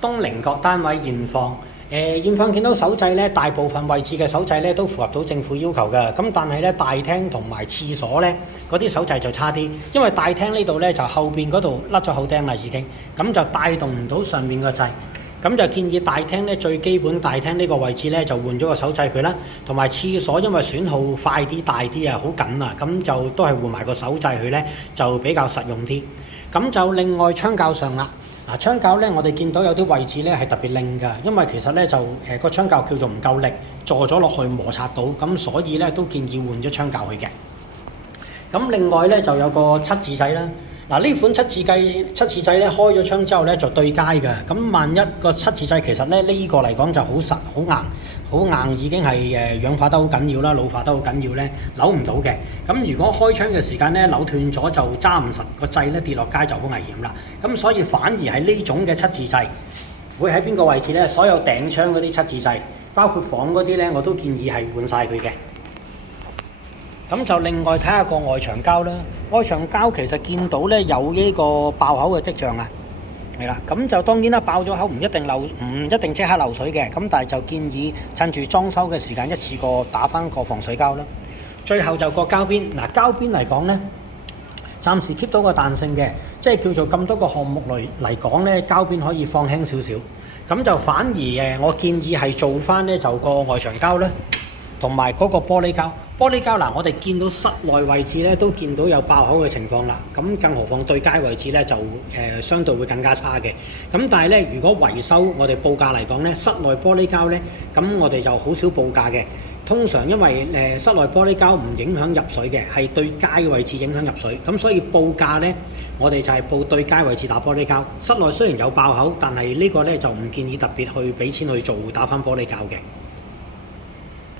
東菱角單位現況。現況見到手掣咧，大部分位置嘅手掣咧都符合到政府要求嘅。咁但係咧，大廳同埋廁所咧嗰啲手掣就差啲，因為大廳呢度咧就後邊嗰度甩咗口釘啦已經，咁就帶動唔到上面個掣。咁就建議大廳咧最基本大廳呢個位置咧就換咗個手掣佢啦，同埋廁所因為損耗快啲大啲啊，好緊啊，咁就都係換埋個手掣佢咧就比較實用啲。咁就另外窗鉸上啦。嗱，窗鉸咧，我哋見到有啲位置咧係特別擰㗎，因為其實咧就個窗鉸叫做唔夠力，坐咗落去摩擦到，咁所以咧都建議換咗窗鉸去嘅。咁另外咧就有個七字掣啦。嗱，呢款七字掣咧開咗窗之後咧就對街嘅，咁萬一個七字掣其實咧呢個嚟講就好實好硬，已經係氧化得好緊要啦，老化得好緊要咧，扭唔到嘅。咁如果開窗嘅時間咧扭斷咗就揸唔實個掣咧，跌落街就好危險啦。咁所以反而係呢種嘅七字掣會喺邊個位置咧？所有頂窗嗰啲七字掣，包括房嗰啲咧，我都建議係換晒佢嘅。咁就另外睇下個外牆膠啦，外牆膠其實見到咧有呢個爆口嘅跡象啊，係啦，咁就當然啦，爆咗口唔一定即刻漏水嘅，咁但係就建議趁住裝修嘅時間一次過打返個防水膠啦。最後就個膠邊，嗱膠邊嚟講咧，暫時 keep 到個彈性嘅，即係叫做咁多個項目嚟講咧，膠邊可以放輕少少，咁就反而我建議係做返咧就個外牆膠啦，同埋嗰個玻璃膠。玻璃膠嗱，我哋見到室內位置咧都見到有爆口嘅情況啦，咁更何況對街位置咧就相對會更加差嘅。咁但係咧，如果維修我哋報價嚟講咧，室內玻璃膠咧，咁我哋就好少報價嘅。通常因為室內玻璃膠唔影響入水嘅，係對街位置影響入水，咁所以報價咧，我哋就係報對街位置打玻璃膠。室內雖然有爆口，但係呢個咧就唔建議特別去俾錢去做打返玻璃膠嘅。